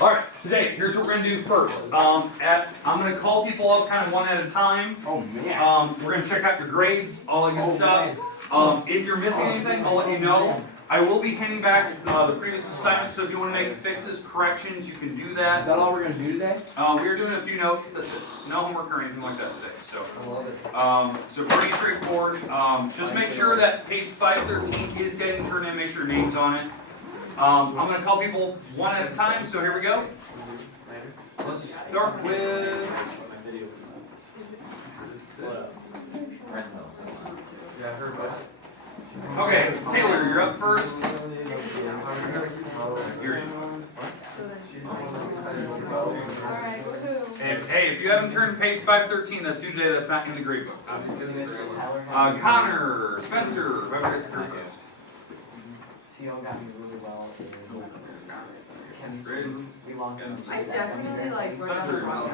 All right, today, here's what we're going to do first. I'm going to call people up kind of one at a time. Oh, man. We're going to check out your grades, all that good stuff. If you're missing anything, I'll let you know. I will be handing back the previous assignment, so if you want to make fixes, corrections, you can do that. Is that all we're going to do today? We are doing a few notes. That's it. No homework or anything like that today. So pretty straightforward. Just make sure that page 513 is getting turned in. Make sure your name's on it. I'm going to call people one at a time, so here we go. Let's start with... Okay, Taylor, you're up first. Hey, if you haven't turned page 513, that's due today. That's not in the grade book. Connor, Spencer, whoever gets first. Tio got me really well in chemistry. I definitely like wrote down the wrong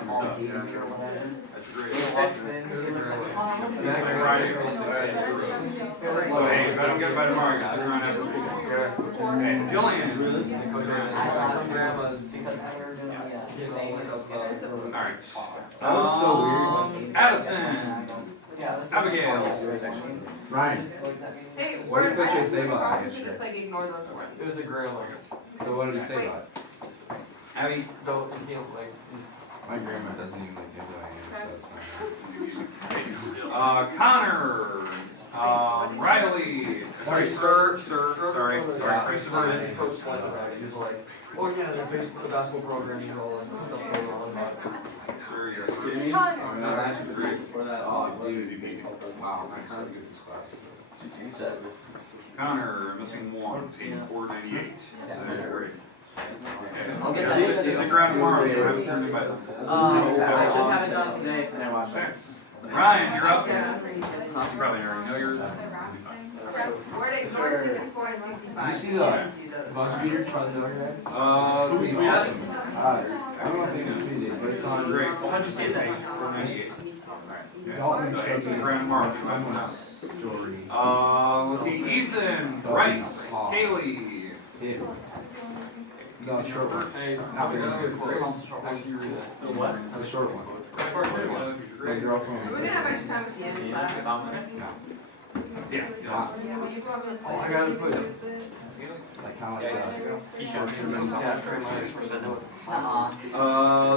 That's great. So hey, if I don't get it by tomorrow, you're sitting around after school. Hey, Jillian. Alright. That was so weird. Addison. Abigail. Ryan. Hey, What did I you say about that should yesterday? just like ignore those words. It was a grammar. So what did he say about it? Abby. Don't, you can't like, My grandma doesn't even like give a Connor. Riley. Sorry, Sorry, Christopher. Coach like that. He was like, oh yeah, they're based on the basketball program and all this stuff going on. Sir, you're kidding me? Connor. No, actually, great before that. Oh, dude. Wow, I'm trying to get this class. Connor, missing one. Page 498. I'll get Okay. that. Hit the ground tomorrow. You haven't turned it by then. I should have it done today. Ryan, you're up. Definitely. You probably already know yours. Where did 64 and 65? You see the buzz beaters by the door here? I don't think it's easy, but it's on. Great. Well, how'd you say that? 498. Dalton Okay, showed so me Grand March. story. Let's see. Ethan, Rice, Kaylee. No, the short one. Hey, Not the good quote. actually, you read that. What? The short one. My girlfriend. We're gonna have extra time at the end of class. Yeah. Will you go over this? All I gotta put is- Like kind of like He showed me something. 6% of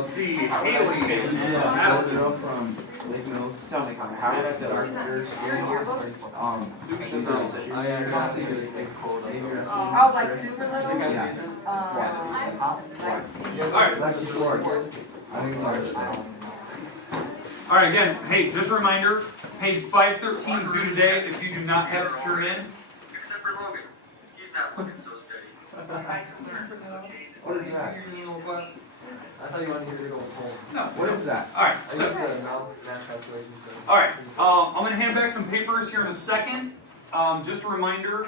Let's see. Haley, the Madison. girl from Lake Mills. Tell me, how How did that art Is that your yearbook? I think it's a quote. Oh, like super little? Yeah. Like C. Alright. It's actually short. I think it's ours. Alright, again, hey, just a reminder, page 513 is due today if you do not have it turned in. Except for Logan. He's not looking so steady. What is that? I thought you wanted to hear it go home. No. What is that? Alright, I guess the math calculation thing. alright, I'm going to hand back some papers here in a second. Just a reminder,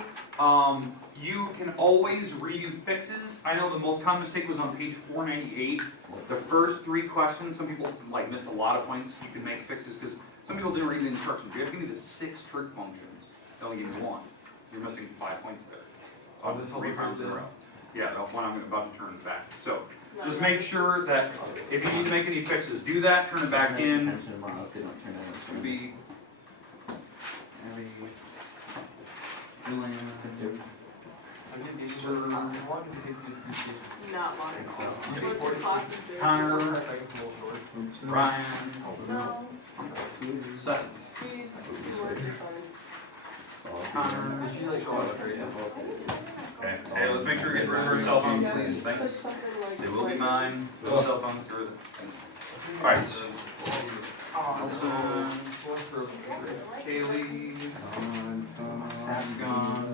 you can always redo fixes. I know the most common mistake was on page 498. The first 3 questions, some people like missed a lot of points. You can make fixes because some people didn't read the instructions. You have to give me the 6 trig functions. They only give you 1. You're missing 5 points there. Oh, this whole 3 times in a thing. row. Yeah, the one I'm about to turn back. So just make sure that if you need to make any fixes, do that. Turn it back in. Should be. Not mine. Connor, Ryan, No. Seth, Please. Connor. She like go out there, yeah. Okay, hey, let's make sure we get rid of our cell phones, please. Thanks. They will be mine. Those cell phones, get rid of them. Alright. Nelson, Kaylee, Pat's gone.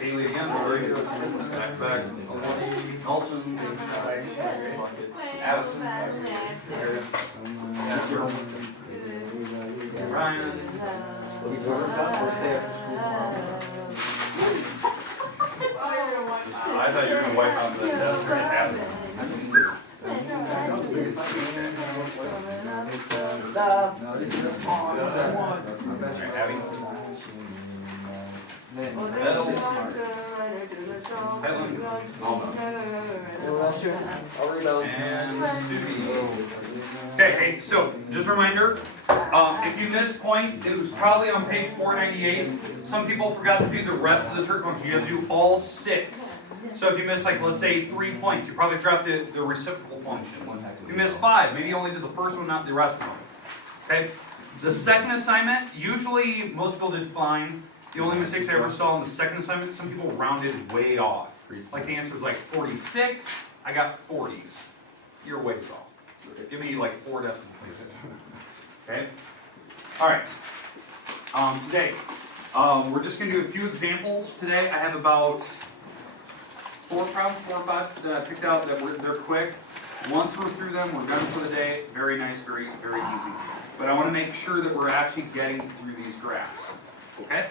Kaylee again, sorry. Back to back. Nelson, Addison, Ryan. I thought you were going to wipe out the desk and Addison. Abby. Helen. I'll rebound. And okay, hey, so just a reminder, if you missed points, it was probably on page 498. Some people forgot to do the rest of the trig function. You have to do all 6. So if you missed, like, let's say 3 points, you probably forgot the reciprocal function. If you missed 5, maybe you only did the first one, not the rest of them. Okay? The second assignment, usually most people did fine. The only mistakes I ever saw in the second assignment, some people rounded way off. Like the answer was like 46, I got 40s. You're way off. Give me like 4 decimal places. Okay? Alright. Today, we're just going to do a few examples today. I have about 4 or 5 that I picked out that they're quick. Once we're through them, we're done for the day. Very nice, very easy. But I want to make sure that we're actually getting through these graphs. Okay?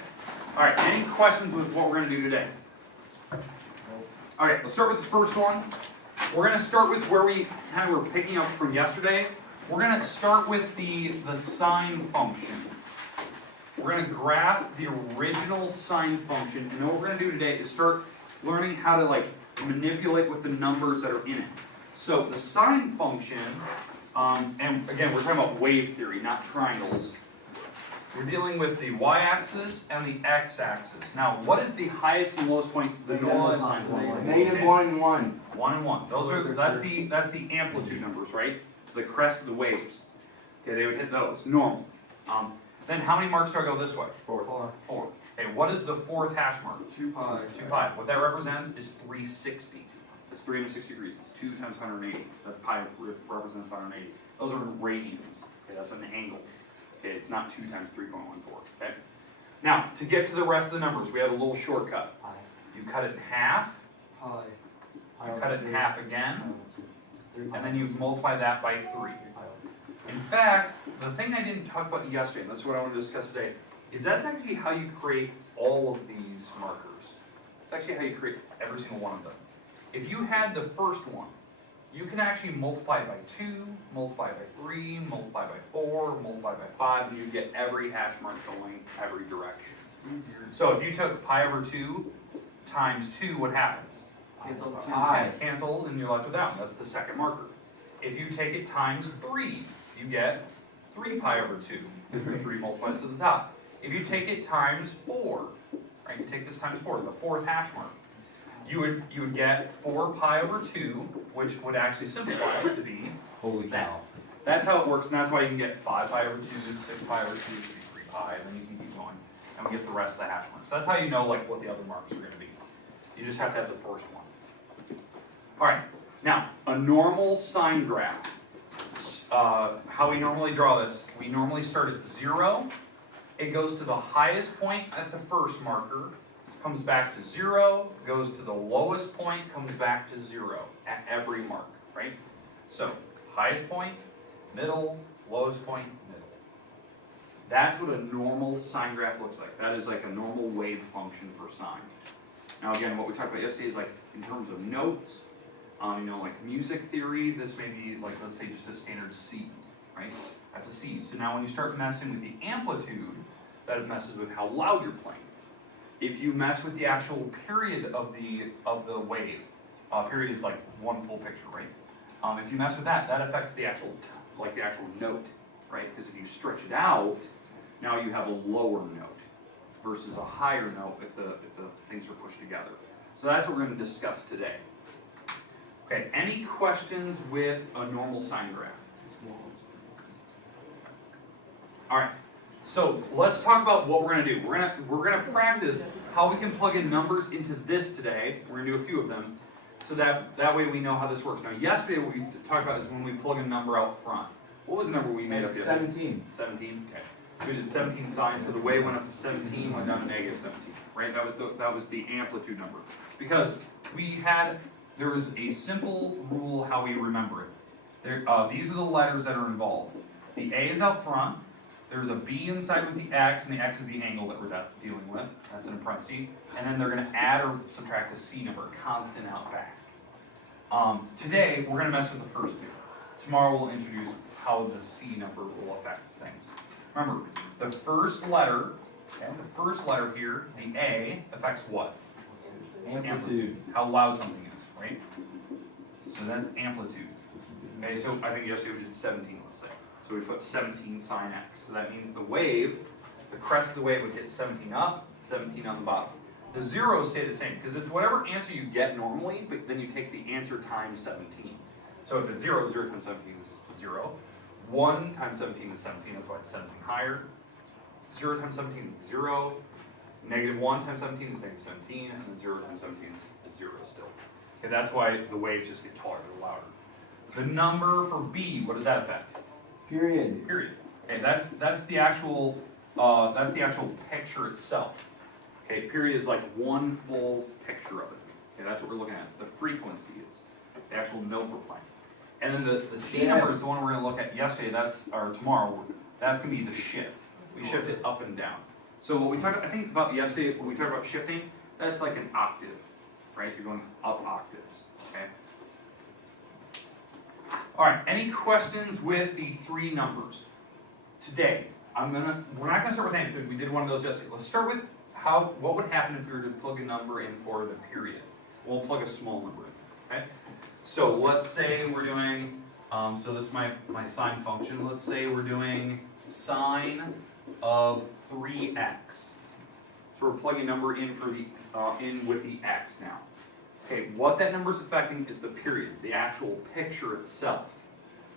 Alright, any questions with what we're going to do today? Alright, let's start with the first one. We're going to start with where we kind of were picking up from yesterday. We're going to start with the sine function. We're going to graph the original sine function, and what we're going to do today is start learning how to like manipulate with the numbers that are in it. So the sine function, and again, we're talking about wave theory, not triangles. We're dealing with the y-axis and the x-axis. Now, what is the highest and lowest point? The normal sine function. -1 and 1. 1 and 1. That's the amplitude numbers, right? The crest of the waves. Okay, they would hit those. Normal. Then how many marks do I go this way? 4. 4. Okay, what is the 4th hash mark? 2 pi. 2 pi. What that represents is 360. It's 360 degrees. It's 2 times 180. That pi represents 180. Those are radians. Okay, that's an angle. Okay, it's not 2 times 3.14. Okay. Now, to get to the rest of the numbers, we have a little shortcut. You cut it in half. Pi. You cut it in half again. And then you multiply that by 3. In fact, the thing I didn't talk about yesterday, and that's what I want to discuss today, is that's actually how you create all of these markers. It's actually how you create every single one of them. If you had the first one, you can actually multiply it by 2, multiply it by 3, multiply by 4, multiply by 5, and you get every hash mark going every direction. So if you took pi over 2 times 2, what happens? It cancels and you're left with that one. That's the second marker. If you take it times 3, you get 3 pi over 2, because the 3 multiplies to the top. If you take it times 4, right, you take this times 4, the 4th hash mark, you would get 4 pi over 2, which would actually simplify it to be Holy cow. That's how it works, and that's why you can get 5 pi over 2, 6 pi over 2, 3 pi, and then you can keep going, and we get the rest of the hash marks. So that's how you know like what the other marks are going to be. You just have to have the first one. All right, now, a normal sine graph. How we normally draw this, we normally start at 0. It goes to the highest point at the first marker, comes back to 0, goes to the lowest point, comes back to 0 at every mark, right? So, highest point, middle, lowest point, middle. That's what a normal sine graph looks like. That is like a normal wave function for sine. Now again, what we talked about yesterday is like in terms of notes, you know, like music theory, this may be like, let's say just a standard C, right? That's a C. So now when you start messing with the amplitude, that messes with how loud you're playing. If you mess with the actual period of the wave, period is like one full picture, right? If you mess with that, that affects the actual note, right? Because if you stretch it out, now you have a lower note versus a higher note if the things are pushed together. So that's what we're going to discuss today. Okay, any questions with a normal sine graph? All right, so let's talk about what we're going to do. We're going to practice how we can plug in numbers into this today. We're going to do a few of them, so that way we know how this works. Now, yesterday what we talked about is when we plug a number out front. What was the number we made up yesterday? 17. 17. Okay. So we did 17 sine, so the wave went up to 17, went down to negative 17. Right? That was the amplitude number. Because there was a simple rule how we remember it. These are the letters that are involved. The A is out front. There's a B inside with the X, and the X is the angle that we're dealing with. That's in a parenthesis. And then they're going to add or subtract a C number, a constant out back. Today, we're going to mess with the first two. Tomorrow, we'll introduce how the C number will affect things. Remember, the first letter here, the A, affects what? Amplitude. How loud something is, right? So that's amplitude. Okay, so I think yesterday we did 17, let's say. So we put 17 sine x. So that means the wave, the crest of the wave would hit 17 up, 17 on the bottom. The zeros stay the same, because it's whatever answer you get normally, but then you take the answer times 17. So if it's 0, 0 times 17 is 0. 1 times 17 is 17, that's why it's 17 higher. 0 times 17 is 0. Negative 1 times 17 is negative 17, and then 0 times 17 is 0 still. Okay, that's why the waves just get taller, they're louder. The number for B, what does that affect? Period. Period. Okay, that's the actual picture itself. Okay, period is like one full picture of it. Okay, that's what we're looking at. It's the frequency is the actual note we're playing. And then the C number is the one we're going to look at yesterday. Or tomorrow. That's going to be the shift. We shift it up and down. So what we talked, I think about yesterday when we talked about shifting, that's like an octave, right? You're going up octaves. Okay. All right. Any questions with the three numbers today? We're not going to start with amplitude. We did one of those yesterday. Let's start with what would happen if we were to plug a number in for the period. We'll plug a small number in. Okay. So let's say we're doing. So this is my sine function. Let's say we're doing sine of 3x. So we're plugging a number in for the in with the x now. Okay, what that number is affecting is the period, the actual picture itself.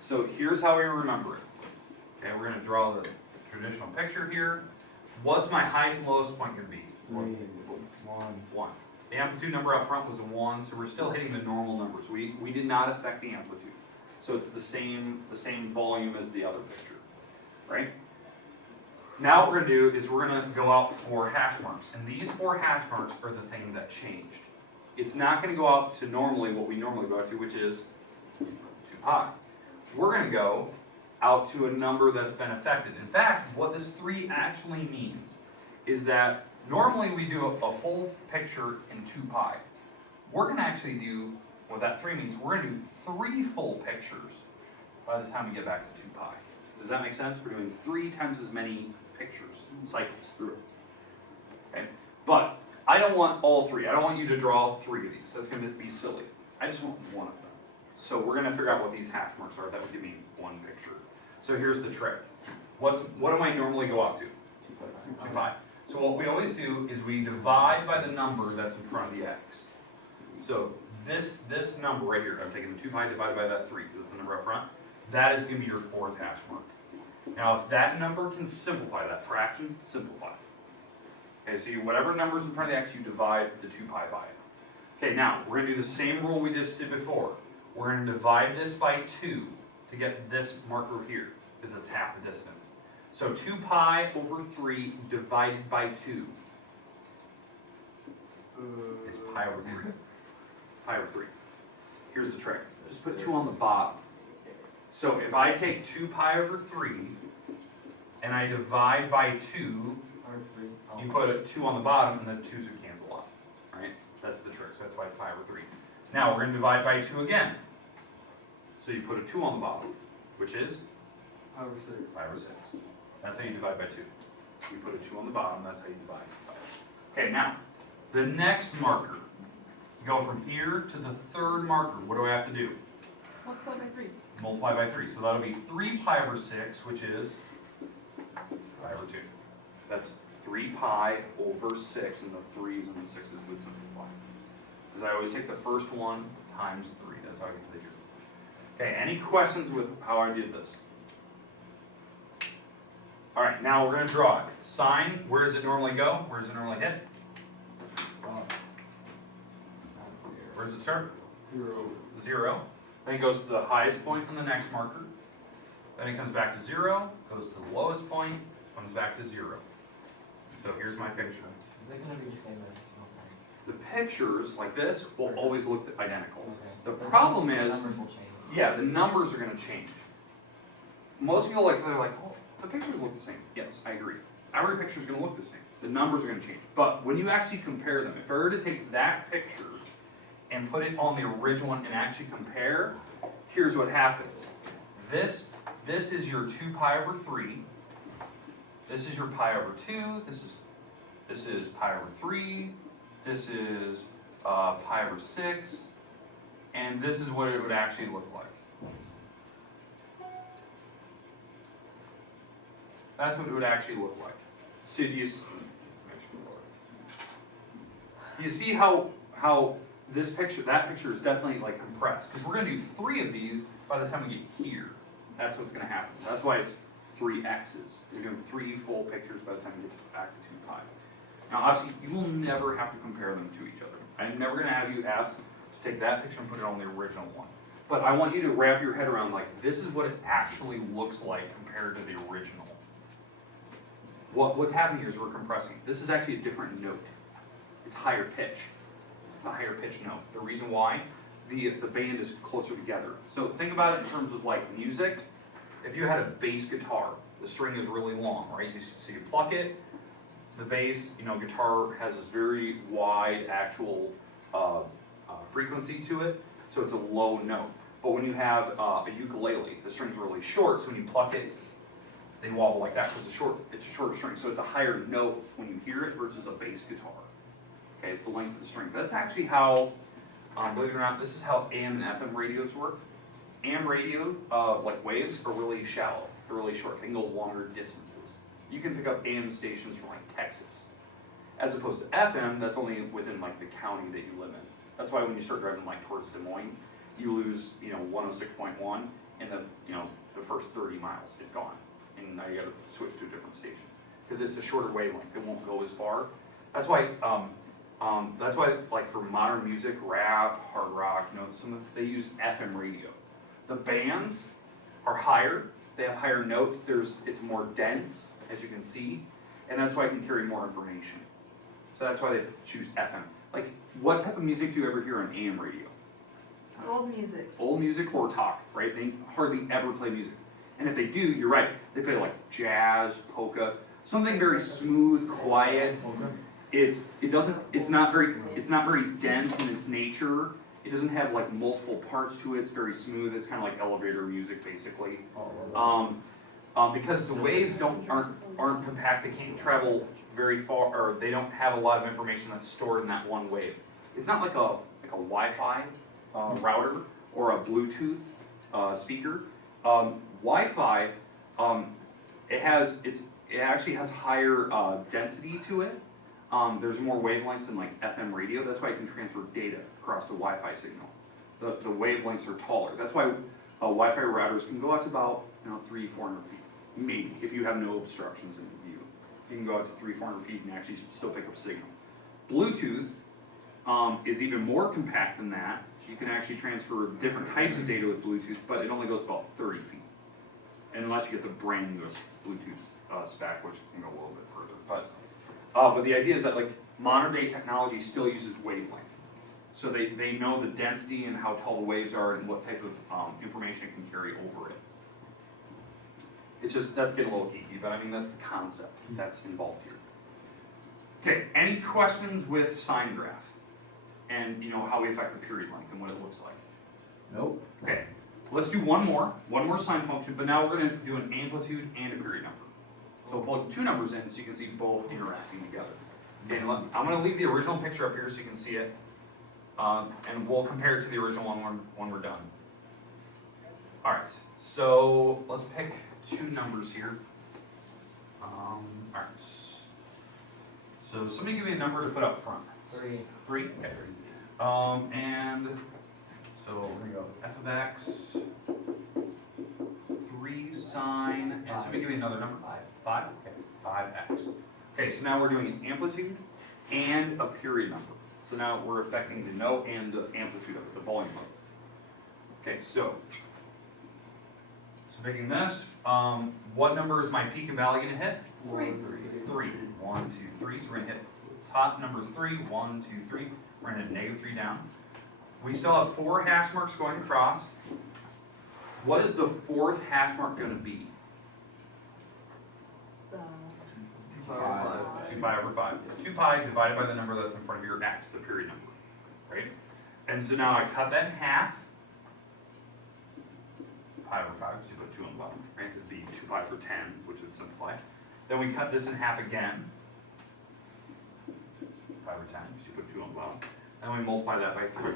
So here's how we remember it. Okay, we're going to draw the traditional picture here. What's my highest and lowest point going to be? 1. The amplitude number up front was a 1, so we're still hitting the normal numbers. We did not affect the amplitude. So it's the same volume as the other picture, right? Now what we're going to do is we're going to go out for hash marks. And these 4 hash marks are the thing that changed. It's not going to go out to normally what we normally go out to, which is 2 pi. We're going to go out to a number that's been affected. In fact, what this 3 actually means is that normally we do a full picture in 2 pi. We're going to actually do, what that 3 means, we're going to do 3 full pictures by the time we get back to 2 pi. Does that make sense? We're doing 3 times as many pictures, cycles through it. Okay? But I don't want all 3. I don't want you to draw 3 of these. That's going to be silly. I just want one of them. So we're going to figure out what these hash marks are. That would give me one picture. So here's the trick. What do I normally go out to? 2 pi. So what we always do is we divide by the number that's in front of the x. So this number right here, I'm taking the 2 pi divided by that 3, because it's the number up front. That is going to be your 4th hash mark. Now, if that number can simplify, that fraction, simplify. Okay, so whatever number's in front of the x, you divide the 2 pi by it. Okay, now, we're going to do the same rule we just did before. We're going to divide this by 2 to get this marker here, because it's half the distance. So 2 pi over 3 divided by 2 is pi over 3. Pi over 3. Here's the trick. Just put 2 on the bottom. So if I take 2 pi over 3 and I divide by 2, you put a 2 on the bottom and the 2's would cancel out. Right? That's the trick. So that's why it's pi over 3. Now we're going to divide by 2 again. So you put a 2 on the bottom, which is? Pi over 6. Pi over 6. That's how you divide by 2. You put a 2 on the bottom, that's how you divide by 2. Okay, now, the next marker. You go from here to the 3rd marker. What do I have to do? Multiply by 3. Multiply by 3. So that'll be 3 pi over 6, which is pi over 2. That's 3 pi over 6, and the 3's and the 6's would simplify. Because I always take the first one times 3. That's how I get to the here. Okay, any questions with how I did this? All right, now we're going to draw it. Sine, where does it normally go? Where does it normally hit? Where does it start? 0. Then it goes to the highest point on the next marker. Then it comes back to 0, goes to the lowest point, comes back to 0. So here's my picture. Is it going to be the same as small sign? The pictures like this will always look identical. Okay. The problem is, Numbers will change. yeah, the numbers are going to change. Most people they're like, oh, the pictures look the same. Yes, I agree. Every picture is going to look the same. The numbers are going to change. But when you actually compare them, if I were to take that picture and put it on the original one and actually compare, here's what happens. This is your 2 pi over 3. This is your pi over 2. This is pi over 3. This is pi over 6, and this is what it would actually look like. That's what it would actually look like. So do you see how this picture, that picture is definitely like compressed? Because we're going to do 3 of these by the time we get here. That's what's going to happen. That's why it's 3 x's. You're doing 3 full pictures by the time you get back to 2 pi. Now obviously you will never have to compare them to each other. I'm never going to have you ask to take that picture and put it on the original one. But I want you to wrap your head around like, this is what it actually looks like compared to the original. What's happening here is we're compressing. This is actually a different note. It's higher pitch. It's a higher pitch note. The reason why, the band is closer together. So think about it in terms of like music. If you had a bass guitar, the string is really long, right? So you pluck it, the bass, guitar has this very wide actual frequency to it, so it's a low note. But when you have a ukulele, the string's really short, so when you pluck it, they wobble like that because it's a shorter string. So it's a higher note when you hear it versus a bass guitar. Okay, it's the length of the string. That's actually how, believe it or not, this is how AM and FM radios work. AM radio, like waves, are really shallow. They're really short. They can go longer distances. You can pick up AM stations from like Texas. As opposed to FM, that's only within like the county that you live in. That's why when you start driving like towards Des Moines, you lose, 106.1, and the first 30 miles is gone. And now you got to switch to a different station because it's a shorter wavelength. It won't go as far. That's why like for modern music, rap, hard rock, they use FM radio. The bands are higher. They have higher notes. It's more dense, as you can see, and that's why it can carry more information. So that's why they choose FM. Like, what type of music do you ever hear on AM radio? Old music. Old music or talk, right? They hardly ever play music. And if they do, you're right. They play like jazz, polka, something very smooth, quiet. It's not very dense in its nature. It doesn't have like multiple parts to it. It's very smooth. It's kind of like elevator music, basically. Because the waves aren't compact. They can't travel very far, or they don't have a lot of information that's stored in that one wave. It's not like a Wi-Fi router or a Bluetooth speaker. Wi-Fi, it actually has higher density to it. There's more wavelengths than like FM radio. That's why it can transfer data across the Wi-Fi signal. The wavelengths are taller. That's why Wi-Fi routers can go out to about 300-400 feet, maybe, if you have no obstructions in view. You can go out to 300-400 feet and actually still pick up signal. Bluetooth is even more compact than that. You can actually transfer different types of data with Bluetooth, but it only goes about 30 feet. Unless you get the brand newest Bluetooth spec, which can go a little bit further. But the idea is that like modern day technology still uses wavelength. So they know the density and how tall the waves are and what type of information it can carry over it. It's just, that's getting a little geeky, but I mean that's the concept that's involved here. Okay, any questions with sine graph? And how we affect the period length and what it looks like? Nope. Okay, let's do one more sine function, but now we're going to do an amplitude and a period number. So we'll plug 2 numbers in so you can see both interacting together. And I'm going to leave the original picture up here so you can see it, and we'll compare it to the original one when we're done. All right, so let's pick 2 numbers here. All right, so somebody give me a number to put up front. 3. 3? Okay. And so we're going to go f of x, 3 sine, and somebody give me another number. 5? Okay, 5x. Okay, so now we're doing an amplitude and a period number. So now we're affecting the note and the amplitude of it, the volume of it. Okay, so picking this, what number is my peak and valley going to hit? 3. 3. 1, 2, 3. So we're going to hit top number 3. 1, 2, 3. We're going to negative 3 down. We still have 4 hash marks going across. What is the 4th hash mark going to be? 2 pi over 5. It's 2 pi divided by the number that's in front of your x, the period number, right? And so now I cut that in half. Pi over 5, because you put 2 on the bottom, right? It'd be 2 pi for 10, which would simplify. Then we cut this in half again. Pi over 10, because you put 2 on the bottom. and we multiply that by 3.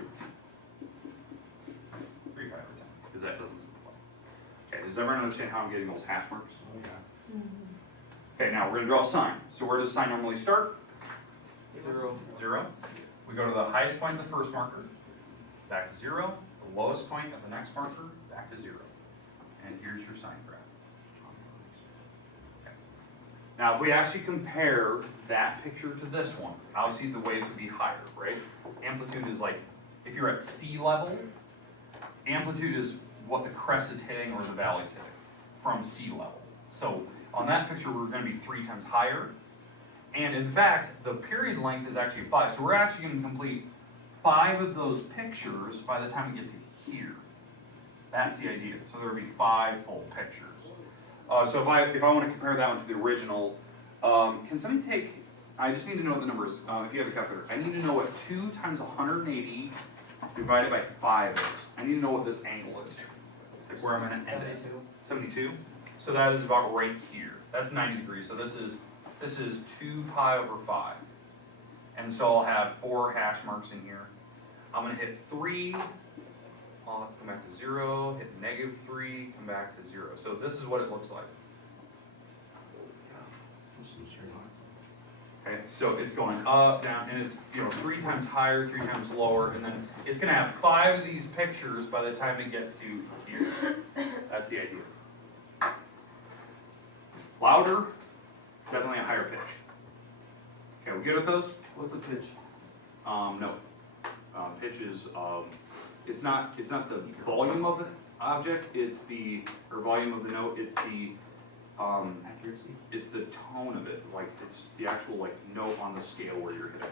3 pi over 10, because that doesn't simplify. Okay, does everyone understand how I'm getting those hash marks? Okay, now we're going to draw a sine. So where does sine normally start? 0. 0. We go to the highest point of the first marker, back to 0. The lowest point of the next marker, back to 0. And here's your sine graph. Okay. Now, if we actually compare that picture to this one, obviously the waves would be higher, right? Amplitude is like, if you're at sea level, amplitude is what the crest is hitting or the valley is hitting from sea level. So on that picture, we're going to be 3 times higher. And in fact, the period length is actually 5. So we're actually going to complete 5 of those pictures by the time we get to here. That's the idea. So there would be 5 full pictures. So if I want to compare that one to the original, can somebody take, I just need to know the numbers, if you have a calculator. I need to know what 2 times 180 divided by 5 is. I need to know what this angle is. Like where I'm going to end it. 72. So that is about right here. That's 90 degrees. So this is 2 pi over 5. And so I'll have 4 hash marks in here. I'm going to hit 3. I'll come back to 0, hit -3, come back to 0. So this is what it looks like. Okay, so it's going up, down, and it's 3 times higher, 3 times lower, and then it's going to have 5 of these pictures by the time it gets to here. That's the idea. Louder, definitely a higher pitch. Okay, we good with those? What's a pitch? No. Pitch is it's not the volume of the object, or volume of the note, it's the accuracy. It's the tone of it, like it's the actual note on the scale where you're hitting.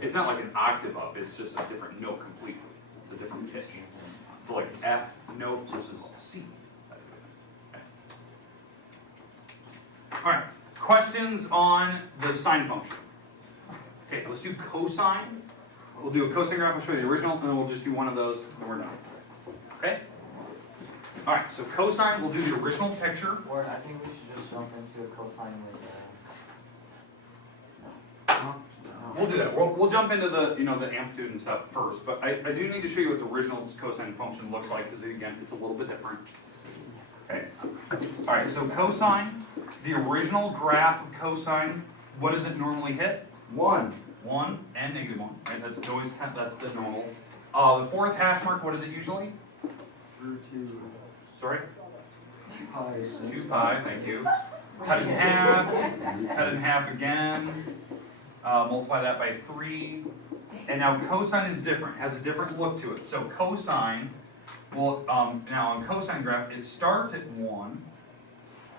It's not like an octave up, it's just a different note completely. It's a different pitch. So like F note, this is C. Okay. All right, questions on the sine function? Okay, let's do cosine. We'll do a cosine graph, I'll show you the original, and then we'll just do one of those, and we're done. Okay? All right, so cosine, we'll do the original picture. Or I think we should just jump into a cosine with We'll do that. We'll jump into the the amplitude and stuff first, but I do need to show you what the original cosine function looks like, because again, it's a little bit different. Okay. All right, so cosine, the original graph of cosine, what does it normally hit? 1. 1 and -1. Right? That's the normal. The fourth hash mark, what is it usually? Root 2. Sorry? 2 pi. 2 pi, thank you. Cut in half, cut in half again, multiply that by 3. And now cosine is different, has a different look to it. So cosine, well, now on cosine graph, it starts at 1,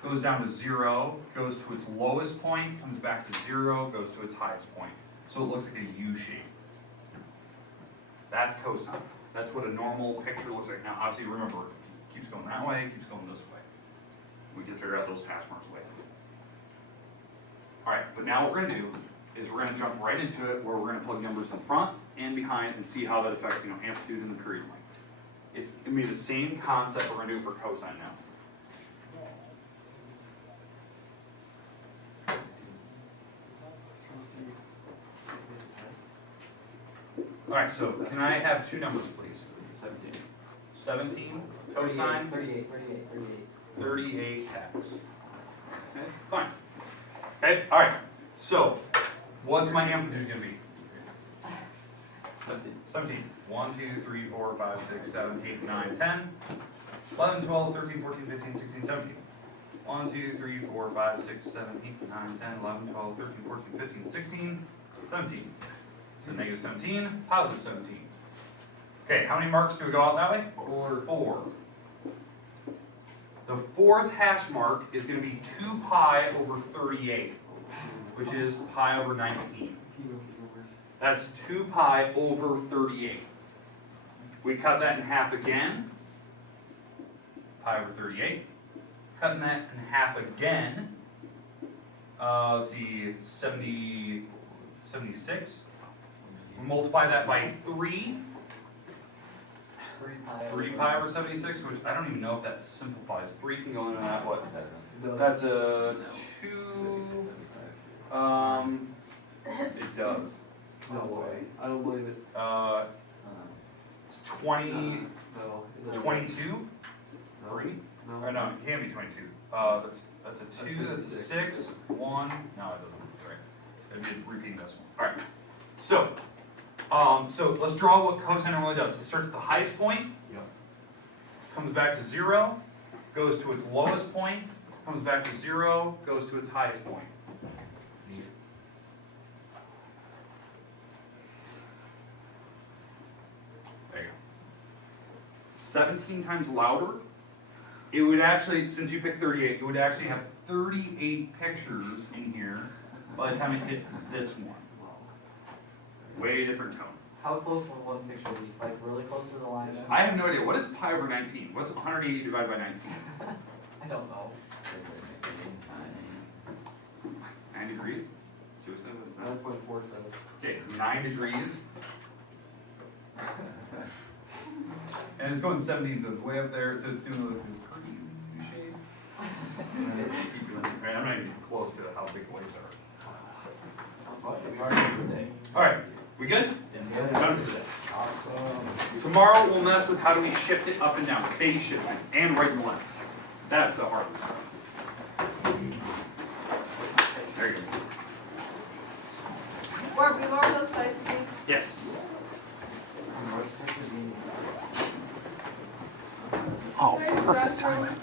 goes down to 0, goes to its lowest point, comes back to 0, goes to its highest point. So it looks like a U shape. That's cosine. That's what a normal picture looks like. Now, obviously, remember, it keeps going that way, it keeps going this way. We can figure out those hash marks later. All right, but now what we're going to do is we're going to jump right into it, where we're going to plug numbers in front and behind and see how that affects amplitude and the period length. It's going to be the same concept we're going to do for cosine now. All right, so can I have 2 numbers, please? 17. 17, cosine? 38. 38x. Okay, fine. Okay, all right. So, what's my amplitude going to be? 17. 1, 2, 3, 4, 5, 6, 7, 8, 9, 10, 11, 12, 13, 14, 15, 16, 17. 1, 2, 3, 4, 5, 6, 7, 8, 9, 10, 11, 12, 13, 14, 15, 16, 17. So -17, +17. Okay, how many marks do we go out that way? 4. The fourth hash mark is going to be 2 pi over 38, which is pi over 19. That's 2 pi over 38. We cut that in half again. Pi over 38. Cutting that in half again. Let's see, 76. We multiply that by 3. 3 pi over 76, which I don't even know if that simplifies. 3 can go into that, what? That's a 2. It does. No way. I don't believe it. It's 20, No. 22, No. 3? No. Or no, it can't be 22. That's a 2, that's a 6, 1, no, it doesn't, right. It'd be a repeating decimal. All right, so let's draw what cosine normally does. It starts at the highest point, Yep. comes back to 0, goes to its lowest point, comes back to 0, goes to its highest point. There you go. 17 times louder. It would actually, since you picked 38, it would actually have 38 pictures in here by the time it hit this one. Way different tone. How close will one picture be? Like really close to the line? I have no idea. What is pi over 19? What's 180 divided by 19? I don't know. 9 degrees? Suicide? What is that? 9.47. Okay, 9 degrees. And it's going 17, so it's way up there, so it's doing this crazy shape. Keep going. Right, I'm not even close to how big waves are. Alright, we good? Done for today. Tomorrow we'll mess with how do we shift it up and down, phase shifting, and right and left. That's the hard one. There you go. Or we lower those places, please. Yes. North 6 is in. Oh, Where's the perfect restroom? timing.